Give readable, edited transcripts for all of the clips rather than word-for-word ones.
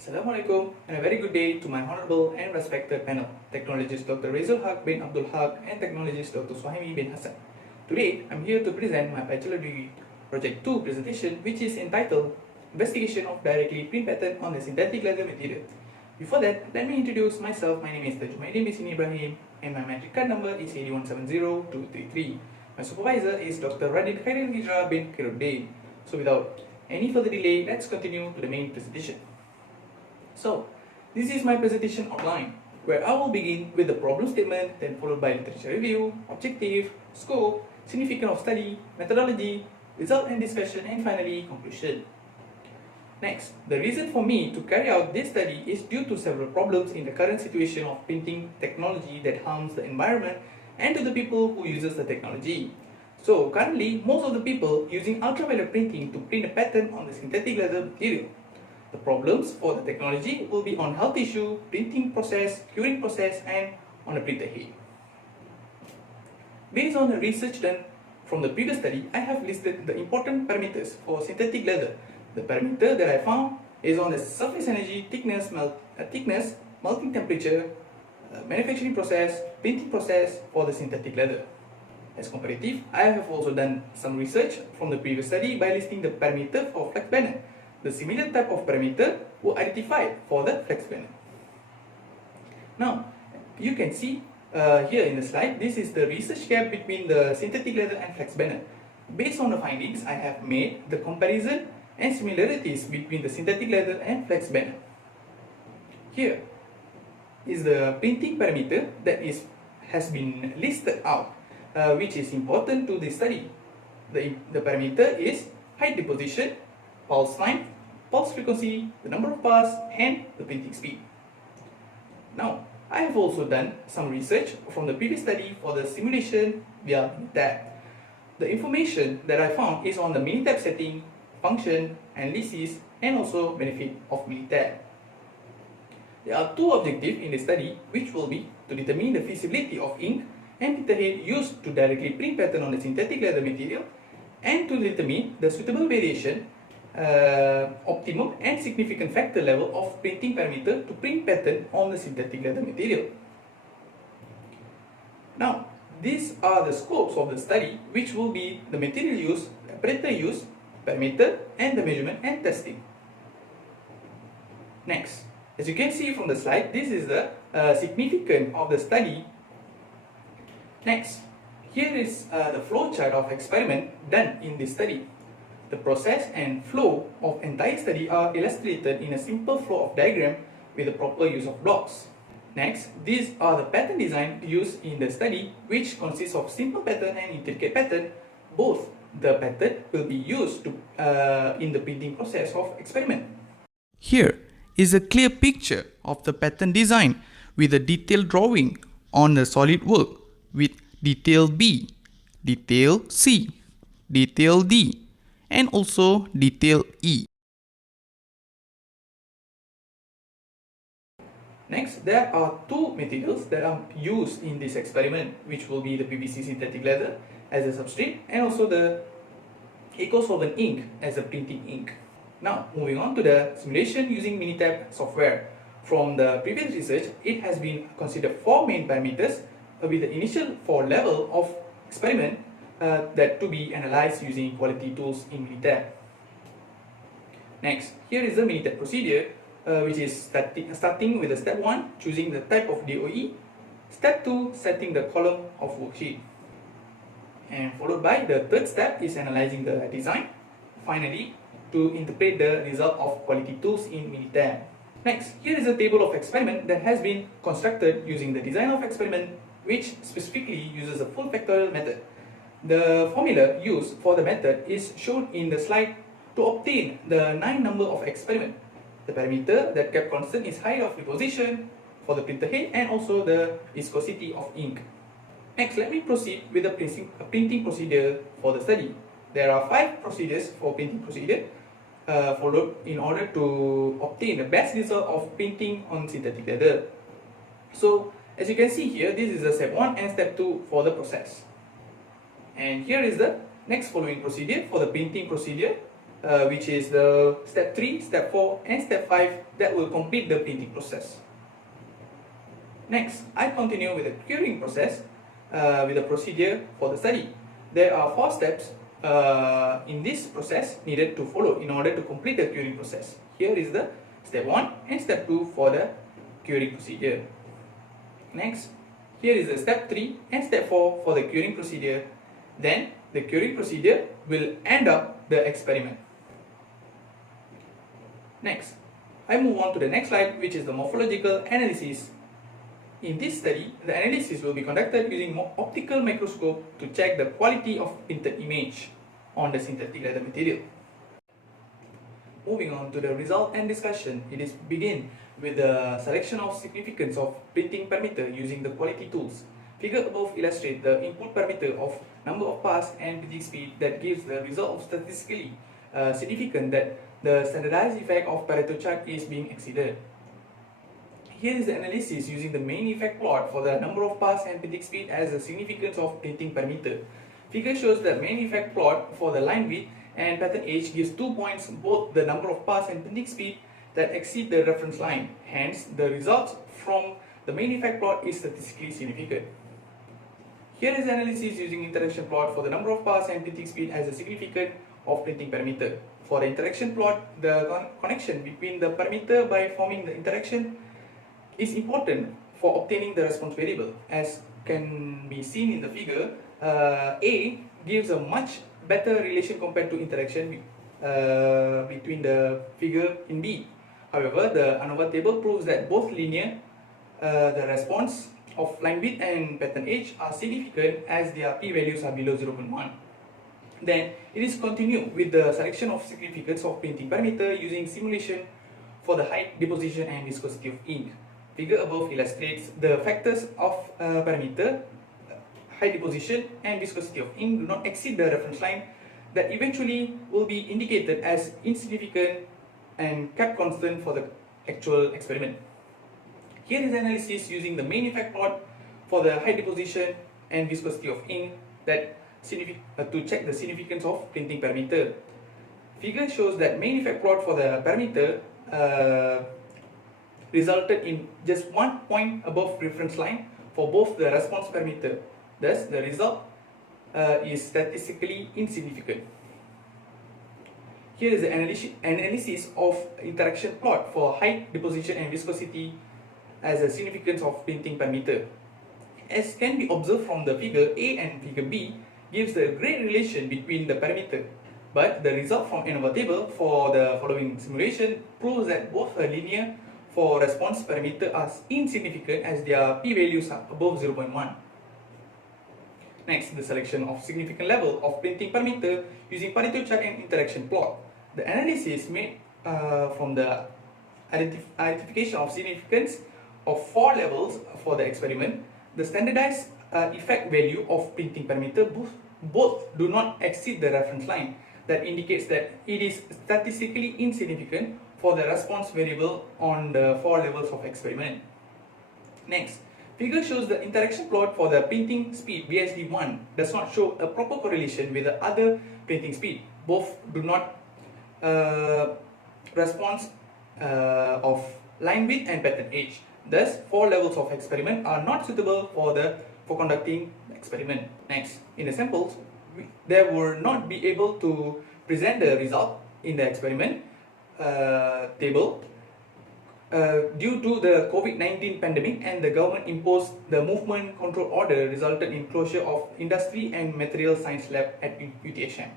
Assalamualaikum and a very good day to my honorable and respected panel, technologist Dr. Rezul Haq bin Abdul Haq and technologist Dr. Suhaimi bin Hassan. Today, I'm here to present my bachelor degree project 2 presentation, which is entitled Investigation of Directly Print Pattern on the Synthetic Leather Material. Before that, let me introduce myself. My name is Tajumaidin bin Ibrahim and my matric card number is 8170233. My supervisor is Dr. Radin Khairil Hijrah bin Khairuddin. So without any further delay, let's continue to the main presentation. So, this is my presentation outline, where I will begin with the problem statement, then followed by literature review, objective, scope, significance of study, methodology, result and discussion, and finally conclusion. Next, the reason for me to carry out this study is due to several problems in the current situation of printing technology that harms the environment and to the people who uses the technology. So currently, most of the people using ultraviolet printing to print a pattern on the synthetic leather material. The problems for the technology will be on health issue, printing process, curing process, and on the printer head. Based on the research done from the previous study, I have listed the important parameters for synthetic leather. The parameter that I found is on the surface energy, thickness, melting temperature, manufacturing process, printing process for the synthetic leather. As comparative, I have also done some research from the previous study by listing the parameter for flex banner. The similar type of parameter were identified for the flex banner. Now, you can see here in the slide, this is the research gap between the synthetic leather and flex banner. Based on the findings, I have made the comparison and similarities between the synthetic leather and flex banner. Here is the printing parameter that has been listed out, which is important to the study. The parameter is height deposition, pulse time, pulse frequency, the number of pass, and the printing speed. Now, I have also done some research from the previous study for the simulation via Minitab. The information that I found is on the Minitab setting, function, analysis, and also benefit of Minitab. There are two objectives in the study, which will be to determine the feasibility of ink and printer head used to directly print pattern on the synthetic leather material, and to determine the suitable variation, optimum and significant factor level of printing parameter to print pattern on the synthetic leather material. Now, these are the scopes of the study, which will be the material use, apparatus use, parameter, and the measurement and testing. Next, as you can see from the slide, this is the significance of the study. Next, here is the flow chart of experiment done in this study. The process and flow of entire study are illustrated in a simple flow of diagram with the proper use of blocks. Next, these are the pattern design used in the study, which consists of simple pattern and intricate pattern. Both the pattern will be used to, in the printing process of experiment. Here is a clear picture of the pattern design with a detailed drawing on the solid work with detail B, detail C, detail D, and also detail E. Next, there are two materials that are used in this experiment, which will be the PVC synthetic leather as a substrate and also the eco-solvent ink as a printing ink. Now, moving on to the simulation using Minitab software. From the previous research, it has been considered four main parameters with the initial four level of experiment that to be analyzed using quality tools in Minitab. Next, here is the Minitab procedure, which is starting with the step 1, choosing the type of DOE, step 2, setting the column of worksheet, and followed by the third step is analyzing the design, finally to interpret the result of quality tools in Minitab. Next, here is a table of experiment that has been constructed using the design of experiment, which specifically uses a full factorial method. The formula used for the method is shown in the slide to obtain the 9 number of experiment. The parameter that kept constant is height of deposition for the printer head and also the viscosity of ink. Next, let me proceed with the printing procedure for the study. There are 5 procedures for printing procedure followed in order to obtain the best result of printing on synthetic leather. So, as you can see here, this is the step 1 and step 2 for the process. And here is the next following procedure for the printing procedure. which is the step 3, step 4 and step 5 that will complete the printing process. Next, I continue with the curing process with the procedure for the study. There are 4 steps in this process needed to follow in order to complete the curing process. Here is the step 1 and step 2 for the curing procedure. Next, here is the step 3 and step 4 for the curing procedure. Then the curing procedure will end up the experiment. Next, I move on to the next slide, which is the morphological analysis. In this study, the analysis will be conducted using optical microscope to check the quality of printed image on the synthetic leather material. Moving on to the result and discussion, it is begin with the selection of significance of printing parameter using the quality tools. Figure above illustrates the input parameter of number of pass and printing speed that gives the result of statistically significant that the standardized effect of Pareto chart is being exceeded. Here is the analysis using the main effect plot for the number of pass and printing speed as the significance of printing parameter. Figure shows the main effect plot for the line width and pattern age gives 2 points, both the number of pass and printing speed that exceed the reference line. Hence, the results from the main effect plot is statistically significant. Here is the analysis using interaction plot for the number of pass and printing speed as a significant of printing parameter. For the interaction plot, the connection between the parameter by forming the interaction is important for obtaining the response variable. As can be seen in the figure, A gives a much better relation compared to interaction between the figure in B. However, the ANOVA table proves that both linear, the response of line width and pattern age are significant as their p-values are below 0.1. Then it is continued with the selection of significance of printing parameter using simulation for the height, deposition and viscosity of ink. Figure above illustrates the factors of parameter, height, deposition and viscosity of ink do not exceed the reference line that eventually will be indicated as insignificant and kept constant for the actual experiment. Here is the analysis using the main effect plot for the height, deposition and viscosity of ink that to check the significance of printing parameter. Figure shows that main effect plot for the parameter resulted in just 1 point above reference line for both the response parameter. Thus, the result is statistically insignificant. Here is the analysis of interaction plot for height, deposition and viscosity as a significance of printing parameter. As can be observed from the figure A and figure B gives the great relation between the parameter, but the result from ANOVA table for the following simulation proves that both are linear for response parameter are insignificant as their p-values are above 0.1. Next, the selection of significant level of printing parameter using Pareto chart and interaction plot. The analysis made from the identification of significance of 4 levels for the experiment. The standardized effect value of printing parameter both do not exceed the reference line. That indicates that it is statistically insignificant for the response variable on the 4 levels of experiment. Next, figure shows the interaction plot for the printing speed VSD1 does not show a proper correlation with the other printing speed. Both do not response of line width and pattern age. Thus, 4 levels of experiment are not suitable for conducting the experiment. Next, in the samples, they will not be able to present the result in the experiment table due to the COVID-19 pandemic, and the government imposed the movement control order resulted in closure of industry and material science lab at UTHM.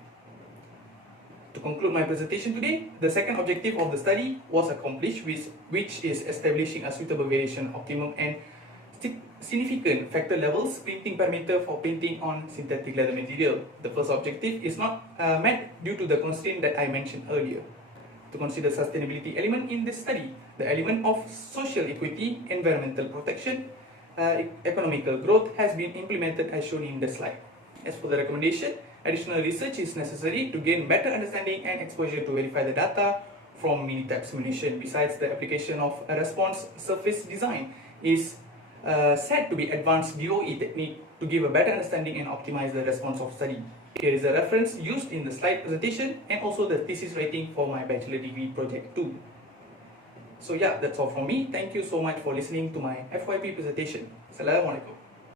To conclude my presentation today, the second objective of the study was accomplished, which is establishing a suitable variation optimum and significant factor levels printing parameter for printing on synthetic leather material. The first objective is not met due to the constraint that I mentioned earlier. To consider sustainability element in this study, the element of social equity, environmental protection, economical growth has been implemented as shown in the slide. As for the recommendation, additional research is necessary to gain better understanding and exposure to verify the data from mini-type simulation. Besides, the application of a response surface design is said to be advanced DOE technique to give a better understanding and optimize the response of study. Here is a reference used in the slide presentation and also the thesis writing for my bachelor degree project 2. So yeah, that's all from me. Thank you so much for listening to my FYP presentation. Assalamualaikum.